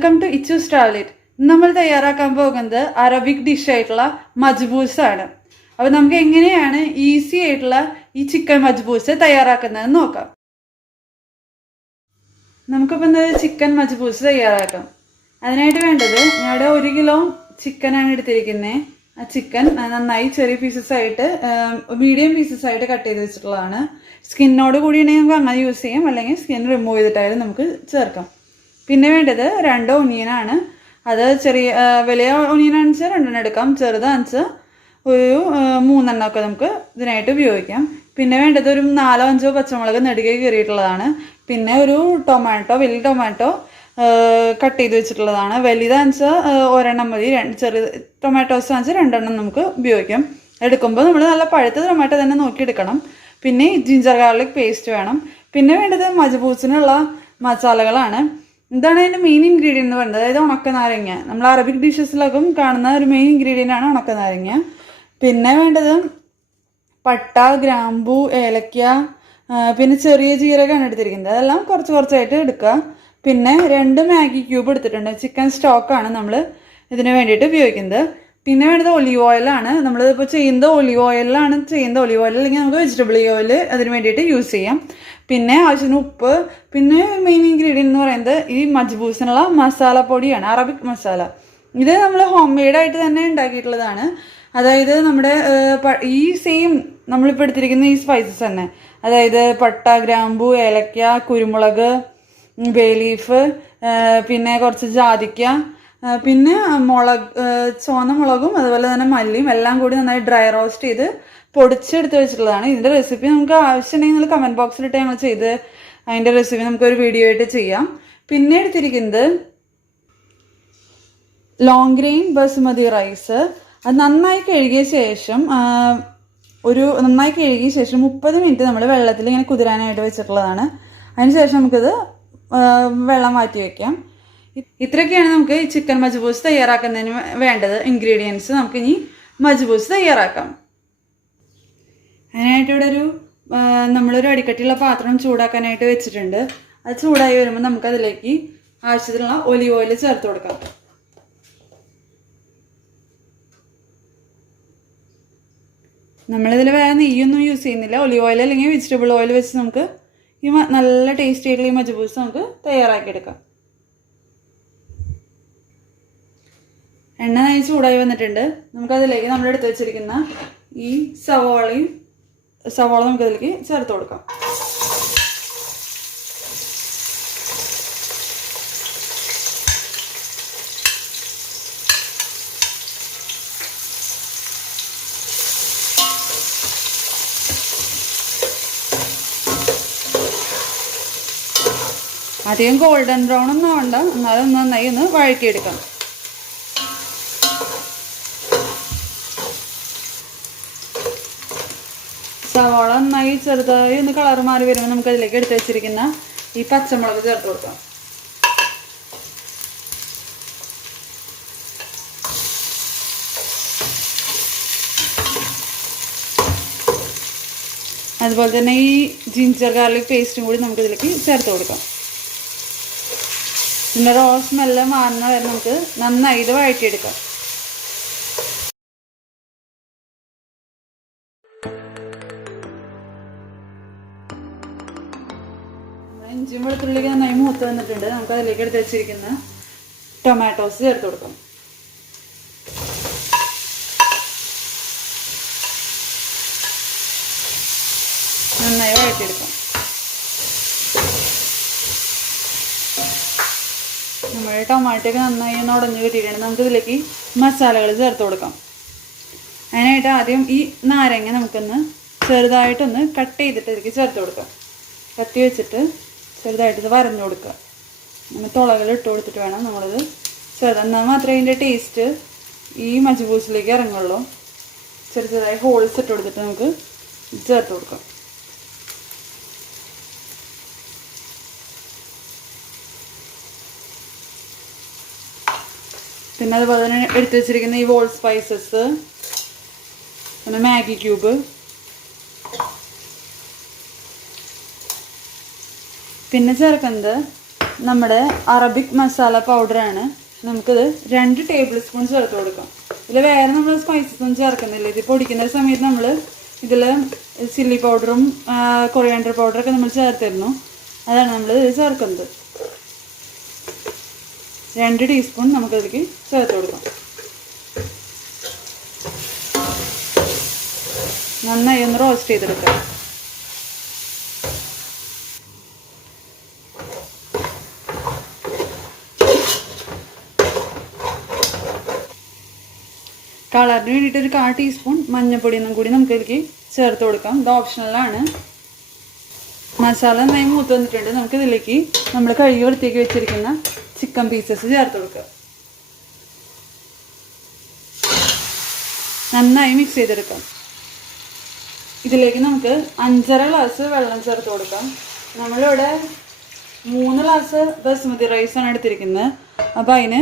Welcome to Ichustraveleat. നമ്മൾ തയ്യാറാക്കാൻ പോകുന്നത് അറബിക് ഡിഷ് ആയിട്ടുള്ള മജ്ബൂസ് ആണ്. അപ്പോൾ നമുക്ക് എങ്ങനെയാണ് ഈസി ആയിട്ടുള്ള ഈ ചിക്കൻ മജ്ബൂസ് തയ്യാറാക്കുന്നതെന്ന് നോക്കാം. നമുക്കിപ്പോൾ ചിക്കൻ മജ്ബൂസ് തയ്യാറാക്കാം. അതിനായിട്ട് വേണ്ടത് ഞാനിവിടെ 1 കിലോ ചിക്കനാണ് എടുത്തിരിക്കുന്നത്. ആ ചിക്കൻ നന്നായി ചെറിയ പീസസ് ആയിട്ട് മീഡിയം പീസസ് ആയിട്ട് കട്ട് ചെയ്ത് വെച്ചിട്ടുള്ളതാണ്. സ്കിന്നോട് കൂടിയാണെങ്കിൽ നമുക്ക് അങ്ങനെ യൂസ് ചെയ്യാം, അല്ലെങ്കിൽ സ്കിൻ റിമൂവ് ചെയ്തിട്ടായാലും നമുക്ക് ചേർക്കാം. പിന്നെ വേണ്ടത് 2 ഒനിയനാണ്. അത് ചെറിയ വലിയ ഒനിയനാണെന്ന് വെച്ചാൽ 2 എടുക്കാം, ചെറുതാണെന്ന് വെച്ചാൽ ഒരു 3 ഒക്കെ നമുക്ക് ഇതിനായിട്ട് ഉപയോഗിക്കാം. പിന്നെ വേണ്ടത് ഒരു 4-5 പച്ചമുളക് നെടുകെ കീറിയിട്ടുള്ളതാണ്. പിന്നെ ഒരു ടൊമാറ്റോ, വലിയ ടൊമാറ്റോ കട്ട് ചെയ്ത് വെച്ചിട്ടുള്ളതാണ്. വലുതാണെന്ന് വെച്ചാൽ 1 മതി. ചെറിയ ടൊമാറ്റോസ് ആണെന്ന് വെച്ചാൽ 2 നമുക്ക് ഉപയോഗിക്കാം. എടുക്കുമ്പോൾ നമ്മൾ നല്ല പഴുത്ത ടൊമാറ്റോ തന്നെ നോക്കിയെടുക്കണം. പിന്നെ ജിഞ്ചർ ഗാർലിക് പേസ്റ്റ് വേണം. പിന്നെ വേണ്ടത് മജ്ബൂസിനുള്ള മസാലകളാണ്. ഇതാണ് അതിൻ്റെ മെയിൻ ഇൻഗ്രീഡിയൻ്റ് എന്ന് പറയുന്നത്, അതായത് ഉണക്കനാരങ്ങ. നമ്മൾ അറബിക് ഡിഷസിലൊക്കെ കാണുന്ന ഒരു മെയിൻ ഇൻഗ്രീഡിയൻ്റ് ആണ് ഉണക്കനാരങ്ങ. പിന്നെ വേണ്ടത് പട്ട, ഗ്രാമ്പു, ഏലക്ക, പിന്നെ ചെറിയ ജീരകമാണ് എടുത്തിരിക്കുന്നത്. അതെല്ലാം കുറച്ചായിട്ട് എടുക്കുക. പിന്നെ 2 മാഗി ക്യൂബ് എടുത്തിട്ടുണ്ട്. ചിക്കൻ സ്റ്റോക്കാണ് നമ്മൾ ഇതിന് വേണ്ടിയിട്ട് ഉപയോഗിക്കുന്നത്. പിന്നെ വേണ്ടത് ഒലീവ് ഓയിലാണ്. നമ്മളിപ്പോൾ ചെയ്യുന്നത് ഒലീവ് ഓയിലാണ് ചെയ്യുന്നത്. ഒലീവ് ഓയിൽ അല്ലെങ്കിൽ നമുക്ക് വെജിറ്റബിൾ ഓയിൽ അതിന് വേണ്ടിയിട്ട് യൂസ് ചെയ്യാം. പിന്നെ ആവശ്യത്തിന് ഉപ്പ്. പിന്നെ മെയിൻ ഇൻഗ്രീഡിയൻ്റ് എന്ന് പറയുന്നത് ഈ മജ്ബൂസിനുള്ള മസാലപ്പൊടിയാണ്, അറബിക് മസാല. ഇത് നമ്മൾ ഹോം മെയ്ഡായിട്ട് തന്നെ ഉണ്ടാക്കിയിട്ടുള്ളതാണ്. അതായത് നമ്മുടെ ഈ സെയിം നമ്മളിപ്പോൾ എടുത്തിരിക്കുന്ന ഈ സ്പൈസസ് തന്നെ, അതായത് പട്ട, ഗ്രാമ്പു, ഏലക്ക, കുരുമുളക്, ബേ ലീഫ്, പിന്നെ കുറച്ച് ജാതിക്ക, പിന്നെ ചുവന്ന മുളകും അതുപോലെ തന്നെ മല്ലിയും എല്ലാം കൂടി നന്നായി ഡ്രൈ റോസ്റ്റ് ചെയ്ത് പൊടിച്ചെടുത്ത് വെച്ചിട്ടുള്ളതാണ്. ഇതിൻ്റെ റെസിപ്പി നമുക്ക് ആവശ്യമുണ്ടെങ്കിൽ നിങ്ങൾ കമൻറ്റ് ബോക്സിലിട്ട് ഞങ്ങൾ ചെയ്ത് അതിൻ്റെ റെസിപ്പി നമുക്കൊരു വീഡിയോ ആയിട്ട് ചെയ്യാം. പിന്നെ എടുത്തിരിക്കുന്നത് ലോങ് ഗ്രെയിൻ ബസ്മതി റൈസ്. അത് നന്നായി കഴുകിയ ശേഷം 30 മിനിറ്റ് നമ്മൾ വെള്ളത്തിൽ ഇങ്ങനെ കുതിരാനായിട്ട് വെച്ചിട്ടുള്ളതാണ്. അതിനുശേഷം നമുക്കിത് വെള്ളം മാറ്റി വയ്ക്കാം. ഇത്രയൊക്കെയാണ് നമുക്ക് ഈ ചിക്കൻ മജ്ബൂസ് തയ്യാറാക്കുന്നതിന് വേണ്ടത് ഇൻഗ്രീഡിയൻസ്. നമുക്കിനി മജ്ബൂസ് തയ്യാറാക്കാം. അതിനായിട്ട് ഇവിടെ നമ്മളൊരു അടിക്കട്ടിയുള്ള പാത്രം ചൂടാക്കാനായിട്ട് വെച്ചിട്ടുണ്ട്. അത് ചൂടായി വരുമ്പോൾ നമുക്കതിലേക്ക് ആവശ്യത്തിനുള്ള ഒലിവ് ഓയിൽ ചേർത്ത് കൊടുക്കാം. നമ്മളിതിൽ വേറെ നെയ്യൊന്നും യൂസ് ചെയ്യുന്നില്ല. ഒലിവ് ഓയിൽ അല്ലെങ്കിൽ വെജിറ്റബിൾ ഓയിൽ വെച്ച് നമുക്ക് ഈ നല്ല ടേസ്റ്റി ആയിട്ടുള്ള ഈ മജ്ബൂസ് നമുക്ക് തയ്യാറാക്കിയെടുക്കാം. എണ്ണ നന്നായി ചൂടായി വന്നിട്ടുണ്ട്. നമുക്കതിലേക്ക് നമ്മളെടുത്ത് വെച്ചിരിക്കുന്ന ഈ സവോള നമുക്കതിലേക്ക് ചേർത്ത് കൊടുക്കാം. അധികം ഗോൾഡൻ ബ്രൗൺ ഒന്നും വേണ്ട, എന്നാലും നന്നായി ഒന്ന് വഴറ്റിയെടുക്കാം. സവാള നന്നായി ചെറുതായി ഒന്ന് കളർ മാറി വരുമ്പോൾ നമുക്ക് അതിലേക്ക് എടുത്ത് വെച്ചിരിക്കുന്ന ഈ പച്ചമുളക് ചേർത്ത് കൊടുക്കാം. അതുപോലെ തന്നെ ഈ ജിഞ്ചർ ഗാർലിക് പേസ്റ്റും കൂടി നമുക്കിതിലേക്ക് ചേർത്ത് കൊടുക്കാം. ഇതിൻ്റെ റോ സ്മെല്ല് മാറുന്ന വരെ നമുക്ക് നന്നായി ഇത് വഴറ്റിയെടുക്കാം. ഇഞ്ചിയും വെളുത്തുള്ളിലേക്ക് നന്നായി മൂത്ത് വന്നിട്ടുണ്ട്. നമുക്ക് അതിലേക്ക് എടുത്ത് വെച്ചിരിക്കുന്ന ടൊമാറ്റോസ് ചേർത്ത് കൊടുക്കാം. നന്നായി വഴറ്റിയെടുക്കാം. നമ്മുടെ ടൊമാറ്റോയൊക്കെ നന്നായി ഒന്ന് ഉടഞ്ഞ് കിട്ടിയിട്ടുണ്ട്. നമുക്കിതിലേക്ക് മസാലകൾ ചേർത്ത് കൊടുക്കാം. അതിനായിട്ട് ആദ്യം ഈ നാരങ്ങ നമുക്കൊന്ന് ചെറുതായിട്ടൊന്ന് കട്ട് ചെയ്തിട്ട് ഇതിലേക്ക് ചേർത്ത് കൊടുക്കാം. കത്തി വെച്ചിട്ട് ചെറുതായിട്ട് ഇത് വരഞ്ഞു കൊടുക്കുക. നമ്മൾ തുളകൾ ഇട്ട് കൊടുത്തിട്ട് വേണം നമ്മളിത് എന്നാൽ മാത്രമേ ഇതിൻ്റെ ടേസ്റ്റ് ഈ മജ്ബൂസിലേക്ക് ഇറങ്ങുള്ളൂ. ചെറുതായി ഹോൾസ് ഇട്ട് കൊടുത്തിട്ട് നമുക്ക് ചേർത്ത് കൊടുക്കാം. പിന്നെ അതുപോലെ തന്നെ എടുത്തു വെച്ചിരിക്കുന്ന ഈ വോൾ സ്പൈസസ്, പിന്നെ മാഗി ക്യൂബ്, പിന്നെ ചേർക്കുന്നത് നമ്മുടെ അറബിക് മസാല പൗഡറാണ്. നമുക്കിത് 2 ടേബിൾ സ്പൂൺ ചേർത്ത് കൊടുക്കാം. ഇതിൽ വേറെ നമ്മൾ സ്പൈസസ് ഒന്നും ചേർക്കുന്നില്ല. ഇത് പൊടിക്കുന്ന സമയത്ത് നമ്മൾ ഇതിൽ ചില്ലി പൗഡറും കൊറിയാണ്ടർ പൗഡറൊക്കെ നമ്മൾ ചേർത്തിരുന്നു. അതാണ് നമ്മൾ ഇത് ചേർക്കുന്നത്. 2 ടീസ്പൂൺ നമുക്കതിലേക്ക് ചേർത്ത് കൊടുക്കാം. നന്നായി ഒന്ന് റോസ്റ്റ് ചെയ്തെടുക്കാം. കളറിന് വേണ്ടിയിട്ട് ഒരു 1/4 ടീസ്പൂൺ മഞ്ഞൾപ്പൊടിയൊന്നും കൂടി നമുക്കിതിലേക്ക് ചേർത്ത് കൊടുക്കാം. ഇത് ഓപ്ഷണലാണ്. മസാല നന്നായി മൂത്ത് വന്നിട്ടുണ്ട്. നമുക്കിതിലേക്ക് നമ്മൾ കഴുകി വൃത്തിയാക്കി വെച്ചിരിക്കുന്ന ചിക്കൻ പീസസ് ചേർത്ത് കൊടുക്കുക. നന്നായി മിക്സ് ചെയ്തെടുക്കാം. ഇതിലേക്ക് നമുക്ക് 5.5 ഗ്ലാസ് വെള്ളം ചേർത്ത് കൊടുക്കാം. നമ്മളിവിടെ 3 ഗ്ലാസ് ബസ്മതി റൈസാണ് എടുത്തിരിക്കുന്നത്. അപ്പോൾ അതിന്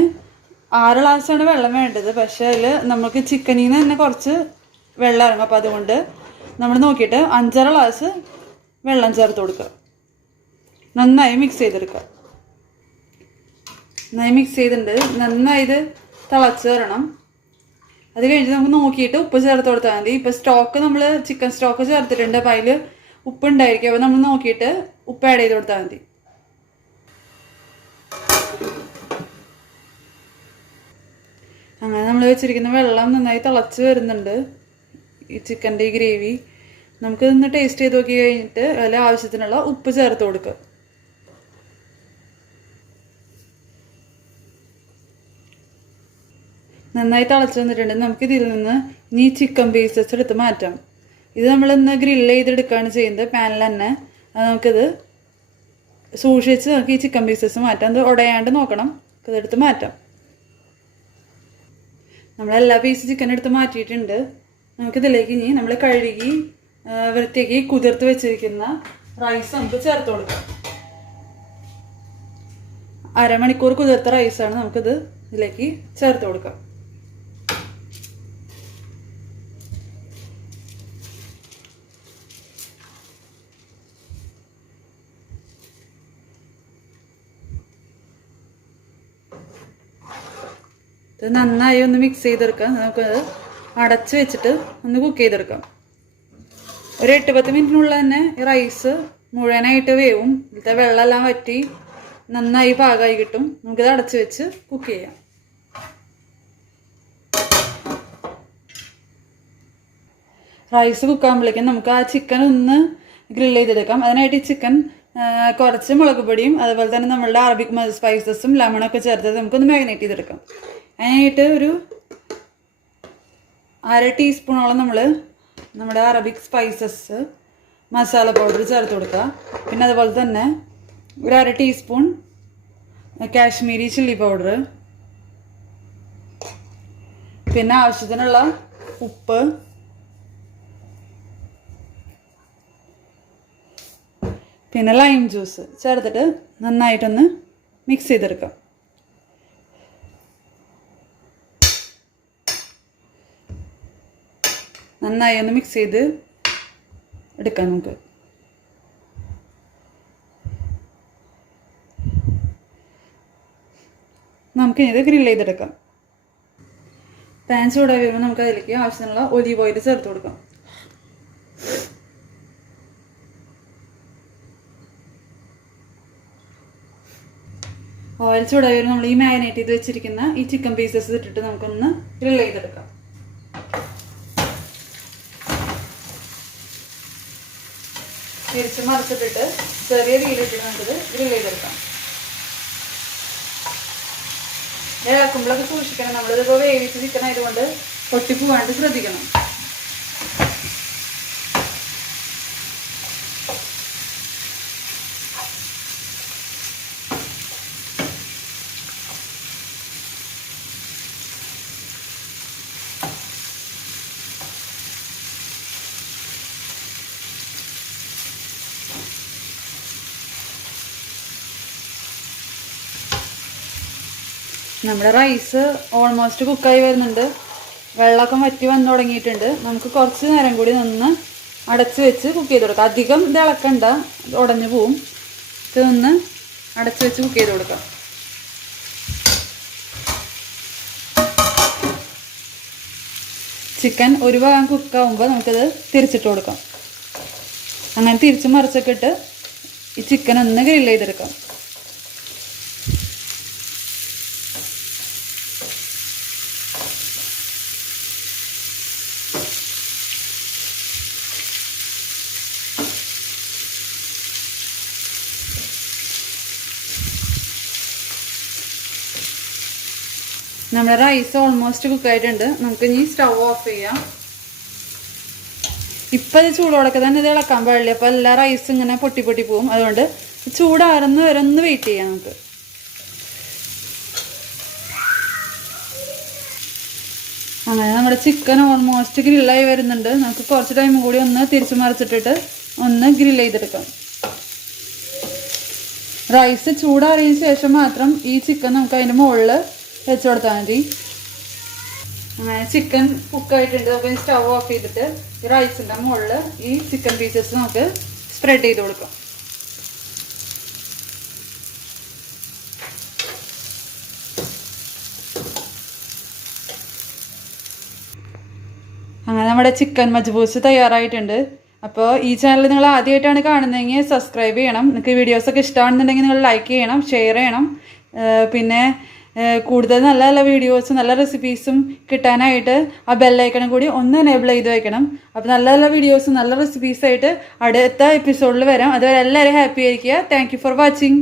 6 ഗ്ലാസ്സാണ് വെള്ളം വേണ്ടത്. പക്ഷേ അതിൽ നമുക്ക് ചിക്കനിൽ നിന്ന് തന്നെ കുറച്ച് വെള്ളം ഇറങ്ങും. അപ്പോൾ അതുകൊണ്ട് നമ്മൾ നോക്കിയിട്ട് 5.5 ഗ്ലാസ് വെള്ളം ചേർത്ത് കൊടുക്കുക. നന്നായി മിക്സ് ചെയ്തെടുക്കുക. നന്നായി മിക്സ് ചെയ്തിട്ടുണ്ട്. നന്നായി ഇത് തിളച്ച് വരണം. അത് കഴിഞ്ഞിട്ട് നമുക്ക് നോക്കിയിട്ട് ഉപ്പ് ചേർത്ത് കൊടുത്താൽ മതി. ഇപ്പോൾ സ്റ്റോക്ക് നമ്മൾ ചിക്കൻ സ്റ്റോക്ക് ചേർത്തിട്ടുണ്ട്. അപ്പോൾ അതിൽ ഉപ്പ് ഉണ്ടായിരിക്കും. അപ്പോൾ നമ്മൾ നോക്കിയിട്ട് ഉപ്പ് ആഡ് ചെയ്ത് കൊടുത്താൽ മതി. അങ്ങനെ നമ്മൾ വെച്ചിരിക്കുന്ന വെള്ളം നന്നായി തിളച്ച് വരുന്നുണ്ട്. ഈ ചിക്കൻ്റെ ഈ ഗ്രേവി നമുക്ക് ഇന്ന് ടേസ്റ്റ് ചെയ്ത് നോക്കി കഴിഞ്ഞിട്ട് അതിൽ ആവശ്യത്തിനുള്ള ഉപ്പ് ചേർത്ത് കൊടുക്കുക. നന്നായി തിളച്ച് വന്നിട്ടുണ്ട്. നമുക്ക് ഇതിൽ നിന്ന് ഇനി ചിക്കൻ പീസസ് എടുത്ത് മാറ്റാം. ഇത് നമ്മൾ ഇന്ന് ഗ്രില്ല് ചെയ്തെടുക്കുകയാണ് ചെയ്യുന്നത് പാനിൽ തന്നെ. അത് നമുക്കിത് സൂക്ഷിച്ച് നമുക്ക് ഈ ചിക്കൻ പീസസ് മാറ്റാം. അത് ഉടയാണ്ട് നോക്കണം. ഇതെടുത്ത് മാറ്റാം. നമ്മളെല്ലാ പീസ് ചിക്കൻ എടുത്ത് മാറ്റിയിട്ടുണ്ട്. നമുക്കിതിലേക്ക് ഇനി നമ്മൾ കഴുകി വൃത്തിയാക്കി കുതിർത്ത് വെച്ചിരിക്കുന്ന റൈസ് നമുക്ക് ചേർത്ത് കൊടുക്കാം. 1/2 മണിക്കൂർ കുതിർത്ത റൈസാണ്. നമുക്കിത് ഇതിലേക്ക് ചേർത്ത് കൊടുക്കാം. ഇത് നന്നായി ഒന്ന് മിക്സ് ചെയ്തെടുക്കാം. നമുക്കത് അടച്ച് വെച്ചിട്ട് ഒന്ന് കുക്ക് ചെയ്തെടുക്കാം. ഒരു 8-10 മിനിറ്റിനുള്ളിൽ തന്നെ ഈ റൈസ് മുഴുവനായിട്ട് വേവും. ഇതിലത്തെ വെള്ളമെല്ലാം വറ്റി നന്നായി പാകമായി കിട്ടും. നമുക്കിത് അടച്ച് വെച്ച് കുക്ക് ചെയ്യാം. റൈസ് കുക്കാകുമ്പോഴേക്കും നമുക്ക് ആ ചിക്കൻ ഒന്ന് ഗ്രില്ല് ചെയ്തെടുക്കാം. അതിനായിട്ട് ഈ ചിക്കൻ കുറച്ച് മുളക് പൊടിയും അതുപോലെ തന്നെ നമ്മളുടെ അറബിക് സ്പൈസസും ലെമണൊക്കെ ചേർത്ത് നമുക്കൊന്ന് മാരിനേറ്റ് ചെയ്തെടുക്കാം. അതിനായിട്ട് ഒരു 1/2 ടീസ്പൂണോളം നമ്മൾ നമ്മുടെ അറബിക് സ്പൈസസ് മസാല പൗഡർ ചേർത്ത് കൊടുക്കുക. പിന്നെ അതുപോലെ തന്നെ ഒരു 1/2 ടീസ്പൂൺ കാശ്മീരി ചില്ലി പൗഡർ, പിന്നെ ആവശ്യത്തിനുള്ള ഉപ്പ്, പിന്നെ ലൈം ജ്യൂസ് ചേർത്തിട്ട് നന്നായിട്ടൊന്ന് മിക്സ് ചെയ്തെടുക്കാം. നന്നായി ഒന്ന് മിക്സ് ചെയ്ത് എടുക്കാം. നമുക്കിത് ഗ്രില്ല് ചെയ്തെടുക്കാം. പാൻ ചൂടായി വരുമ്പോൾ നമുക്ക് അതിലേക്ക് ആവശ്യത്തിനുള്ള ഒലീവ് ഓയിൽ ചേർത്ത് കൊടുക്കാം. ഓയിൽ ചൂടായി വരുമ്പോൾ നമ്മൾ ഈ മാരിനേറ്റ് ചെയ്ത് വെച്ചിരിക്കുന്ന ഈ ചിക്കൻ പീസസ് ഇട്ടിട്ട് നമുക്കൊന്ന് ഗ്രില്ല് ചെയ്തെടുക്കാം. തിരിച്ച് മറിച്ചിട്ടിട്ട് ചെറിയ തീയിലിട്ടിട്ട് നമുക്കിത് ഗ്രില്ല് ചെയ്തെടുക്കാം. ഇളക്കുമ്പോഴൊക്കെ സൂക്ഷിക്കണം. നമ്മളിതിപ്പോൾ വേവിച്ച് ചിക്കൻ ആയതുകൊണ്ട് പൊട്ടിപ്പോവാണ്ട് ശ്രദ്ധിക്കണം. നമ്മുടെ റൈസ് ഓൾമോസ്റ്റ് കുക്കായി വരുന്നുണ്ട്. വെള്ളമൊക്കെ വറ്റി വന്നു തുടങ്ങിയിട്ടുണ്ട്. നമുക്ക് കുറച്ച് നേരം കൂടി ഒന്ന് അടച്ച് വെച്ച് കുക്ക് ചെയ്ത് കൊടുക്കാം. അധികം ഇത് ഇളക്കണ്ട, ഉടഞ്ഞു പോവും. ഇതൊന്ന് അടച്ചു വെച്ച് കുക്ക് ചെയ്ത് കൊടുക്കാം. ചിക്കൻ ഒരു ഭാഗം കുക്കാവുമ്പോൾ നമുക്കത് തിരിച്ചിട്ട് കൊടുക്കാം. അങ്ങനെ തിരിച്ച് മറിച്ചൊക്കെ ഇട്ട് ഈ ചിക്കൻ ഒന്ന് ഗ്രില്ല് ചെയ്തെടുക്കാം. നമ്മുടെ റൈസ് ഓൾമോസ്റ്റ് കുക്കായിട്ടുണ്ട്. നമുക്ക് ഇനി സ്റ്റൗ ഓഫ് ചെയ്യാം. ഇപ്പം ഇത് ചൂടോടൊക്കെ തന്നെ ഇത് ഇളക്കാൻ പാടില്ല, അപ്പോൾ എല്ലാ റൈസും ഇങ്ങനെ പൊട്ടി പൊട്ടി പോവും. അതുകൊണ്ട് ചൂടാറുന്ന വരെ ഒന്ന് വെയിറ്റ് ചെയ്യാം നമുക്ക്. അങ്ങനെ നമ്മുടെ ചിക്കൻ ഓൾമോസ്റ്റ് ഗ്രില്ലായി വരുന്നുണ്ട്. നമുക്ക് കുറച്ച് ടൈം കൂടി ഒന്ന് തിരിച്ചു മറിച്ചിട്ടിട്ട് ഒന്ന് ഗ്രില്ല് ചെയ്തെടുക്കാം. റൈസ് ചൂടാറിയതിന് ശേഷം മാത്രം ഈ ചിക്കൻ നമുക്ക് അതിൻ്റെ മുകളിൽ വെച്ച് കൊടുത്താൽ മതി. അങ്ങനെ ചിക്കൻ കുക്കായിട്ടുണ്ട്. അപ്പോൾ സ്റ്റൗ ഓഫ് ചെയ്തിട്ട് ഈ റൈസിൻ്റെ മുകളിൽ ഈ ചിക്കൻ പീസസ് നമുക്ക് സ്പ്രെഡ് ചെയ്ത് കൊടുക്കാം. അങ്ങനെ നമ്മുടെ ചിക്കൻ മജ്ബൂസ് തയ്യാറായിട്ടുണ്ട്. അപ്പോൾ ഈ ചാനൽ നിങ്ങൾ ആദ്യമായിട്ടാണ് കാണുന്നതെങ്കിൽ സബ്സ്ക്രൈബ് ചെയ്യണം. നിങ്ങൾക്ക് വീഡിയോസൊക്കെ ഇഷ്ടമാണെന്നുണ്ടെങ്കിൽ നിങ്ങൾ ലൈക്ക് ചെയ്യണം, ഷെയർ ചെയ്യണം. പിന്നെ കൂടുതൽ നല്ല നല്ല വീഡിയോസും നല്ല റെസിപ്പീസും കിട്ടാനായിട്ട് ആ ബെല്ലൈക്കണും കൂടി ഒന്ന് എനേബിൾ ചെയ്ത് വെക്കണം. അപ്പോൾ നല്ല നല്ല വീഡിയോസും നല്ല റെസിപ്പീസായിട്ട് അടുത്ത എപ്പിസോഡിൽ വരാം. അതുവരെ എല്ലാവരും ഹാപ്പി ആയിരിക്കുക. Thank you for watching.